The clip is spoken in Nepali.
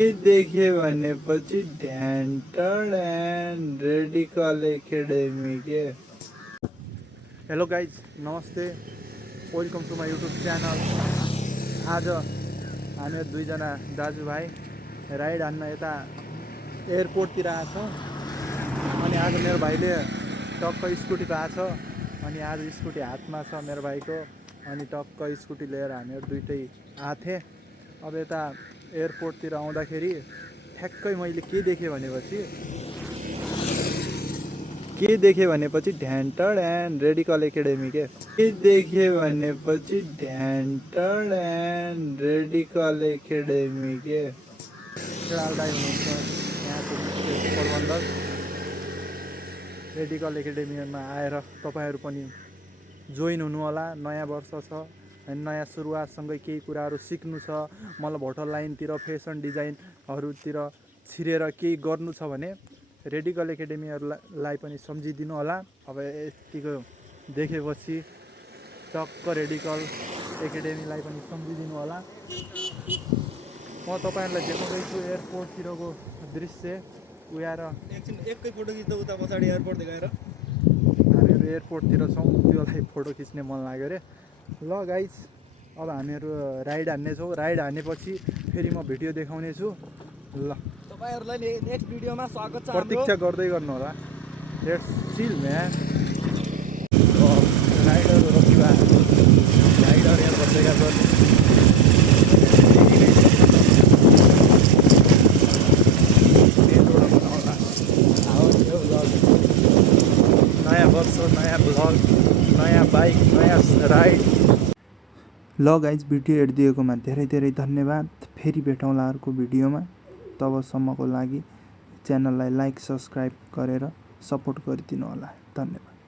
देखे भनेपछि ढ्यान्टड एन्ड रेडिकल एकाडेमी के। हेलो गाइज, नमस्ते, welcome to my YouTube channel. आज हामी दुईजना दाजुभाइ राइड हान्न यता एयरपोर्टतिर आएको छौँ। अनि आज मेरो भाइले टक्क स्कुटी पाएको छ अनि आज स्कुटी हातमा छ मेरो भाइको। अनि टक्क स्कुटी लिएर हामीहरू दुइटै आएको थिएँ। अब यता एयरपोर्टतिर आउँदाखेरि ठ्याक्कै मैले के देखेँ भनेपछि ढ्यान्टड एन्ड रेडिकल एकाडेमी के। देखे भनेपछि ढ्यान्टड एन्ड रेडिकल एकाडेमी के। खेडाल दाइ हुनुहुन्छ यहाँको मुख्य प्रबन्धक। रेडिकल एकाडेमीमा आएर तपाईँहरू पनि जोइन हुनु होला। नयाँ वर्ष छ अनि नयाँ सुरुवातसँगै केही कुराहरू सिक्नु छ, मतलब होटल लाइनतिर फेसन डिजाइनहरूतिर छिरेर केही गर्नु छ भने रेडिकल एकाडेमीहरूलाई पनि सम्झिदिनु होला। अब यतिको देखेपछि टक्क रेडिकल एकाडेमीलाई पनि सम्झिदिनु होला। म तपाईँहरूलाई देखाउँदैछु एयरपोर्टतिरको दृश्य। उयाएर एकै फोटो खिच्दा उता पछाडि एयरपोर्ट देखाएर हामीहरू एयरपोर्टतिर छौँ, त्योलाई फोटो खिच्ने मन लाग्यो अरे। ल गाइज, अब हामीहरू राइड हान्नेछौँ। राइड हानेपछि फेरि म भिडियो देखाउने छु। ल, तपाईहरुलाई नेक्स्ट भिडियोमा स्वागत छ। प्रतीक्षा गर्दै गर्नु होला। Let's chill man. राइडर रोकिवा राइडर यहाँ बसेका छन्। नयाँ वर्ष, नयाँ ब्लग, नयाँ बाइक, नयाँ राइड। ल गाइज, भिडियो हेरिदिएकोमा धेरै धेरै धन्यवाद। फेरि भेटौँला अर्को भिडियोमा। तबसम्मको लागि च्यानललाई लाइक सब्सक्राइब गरेर सपोर्ट गरिदिनु होला। धन्यवाद।